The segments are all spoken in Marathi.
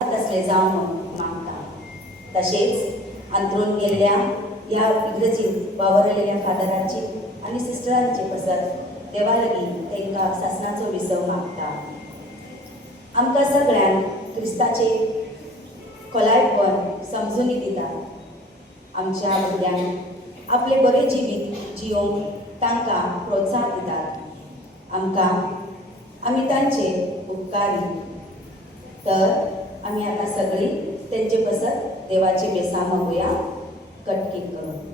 कसले जावं मागता। तसेच अंतरून गेल्ल्या या इंग्रजीत वावरलेल्या फादरांची आणि सिस्टरांची पसत देवा लागीं तांकां सासणाचो विसव मागता। आमकां सगळ्यांक क्रिस्ताचे खोलायपण समजून दिता। आमच्या भुरग्यांक आपले बरे जिवीत जियोंक तांकां प्रोत्साहन दितात। आमी तांचे उपकारी। तर आमी आतां सगळीं तेंचे पसत देवाची बेसा मागुया कटकीक करून।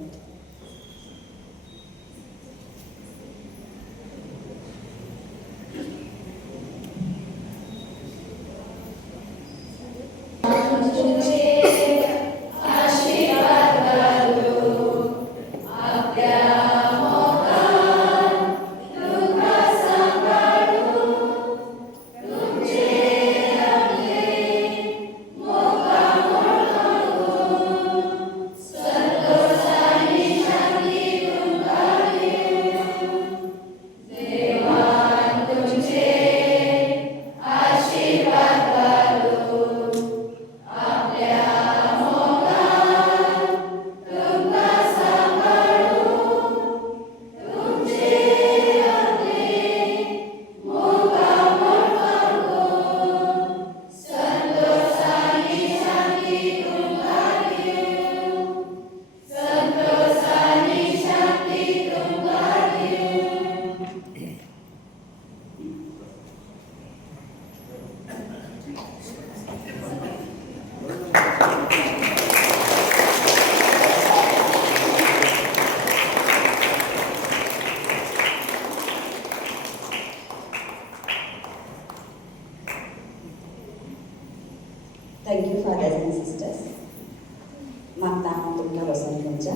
Thank you, fathers and sisters. मागता हांव तुमकां बसून घेवच्या।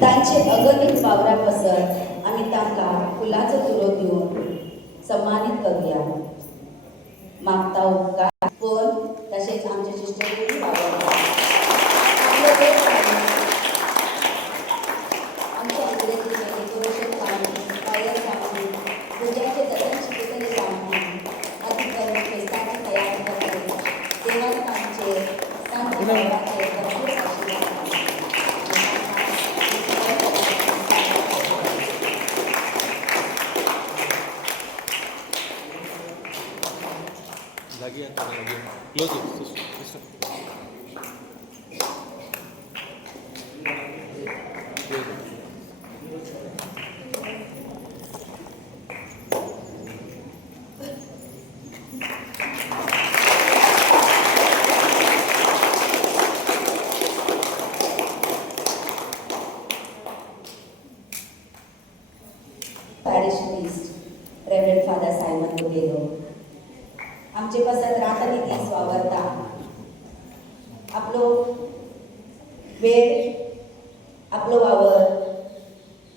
तांचे अगणित वावरा पसत आमी तांकां फुलाचो तुरो दिवन सन्मानीत करुया। मागता उपकार पण तशेंच आमचे सिस्टरींनी वावरता। आमच्या इंग्रजीचे डेकोरेशन जावं पायर जावं भुरग्यांचे जतन शिकयतले जावं अधिकारी फेस्तांची तयारी करतले देवान तांचे तांच्या वावराचे भरपूर आशिर्वाद lagi close it. Parish priest, Reverend Father Simon Toledo. आमचे पसत रात आणि दीस वावरता। आपलो वेळ, आपलो वावर,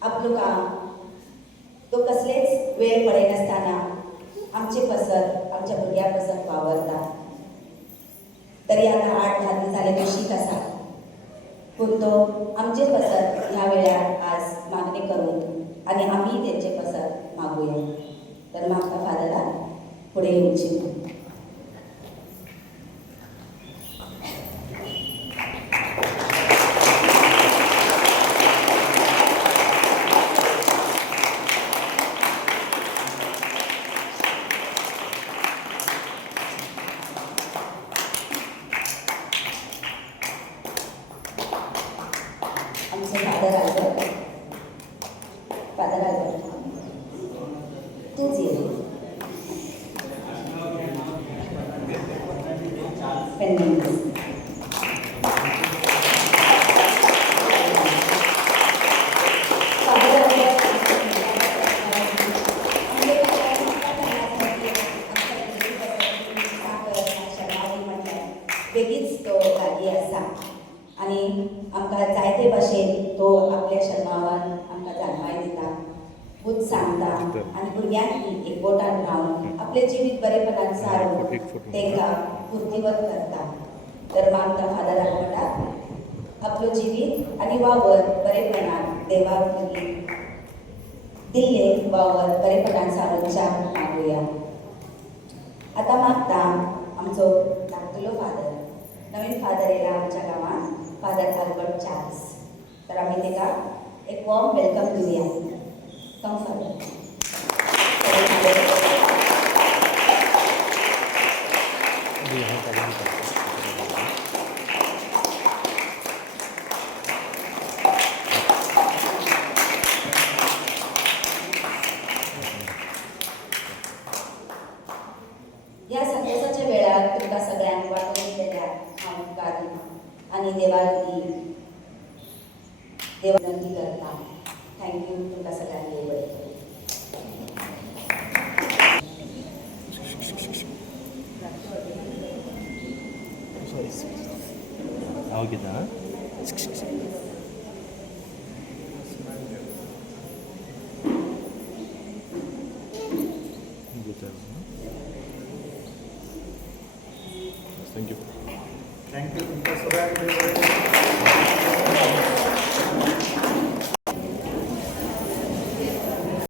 आपलो काम तो कसलेच वेळ पळयनासतना आमचे पसत आमच्या भुरग्यां पसत वावरता। तरी आता 8-10 दीस जाले तो शीक आसा, पूण तो आमचे पसत ह्या वेळार आज मागणी करून आणि आमी तेंचे पसत मागुया। तर म्हाका फादरान फुडें येवचें। आमचे फादर आल्बर्ट तूच ये पेंडिंग बेगीच तो लागीं आसा आनी आमकां जायते भाशेन तो आपल्या शर्मावान आमकां जाणवाय दिता, बूत सांगता आनी भुरग्यांक एकवटान रावन आपले जिवीत बरेपणान सारून तांकां पुर्तीवत करता। तर मागता फादर आल्बर्टाक आपलो जिवीत आनी वावर बरेपणान देवाक दिल्ले वावर बरेपणान सारूंच्या मागुया। आता मागता आमचो धाकटुलो फादर नवीन फादर येयला आमच्या गांवांत फादर अल्बर्ट चार्ल्स. तर आमी तेका एक वॉर्म वेलकम दिवया. कम फादर. ह्या संदेशाच्या वेळार तुमकां सगळ्यांक वाटून दिलेल्या हांव उपकारी आनी देवाची विनंती करता. थँक्यू. तुमकां सगळ्यांक देव बरें करूं. हांव कितें थँक्यू. थँक्यू तुमच्या सगळ्यांक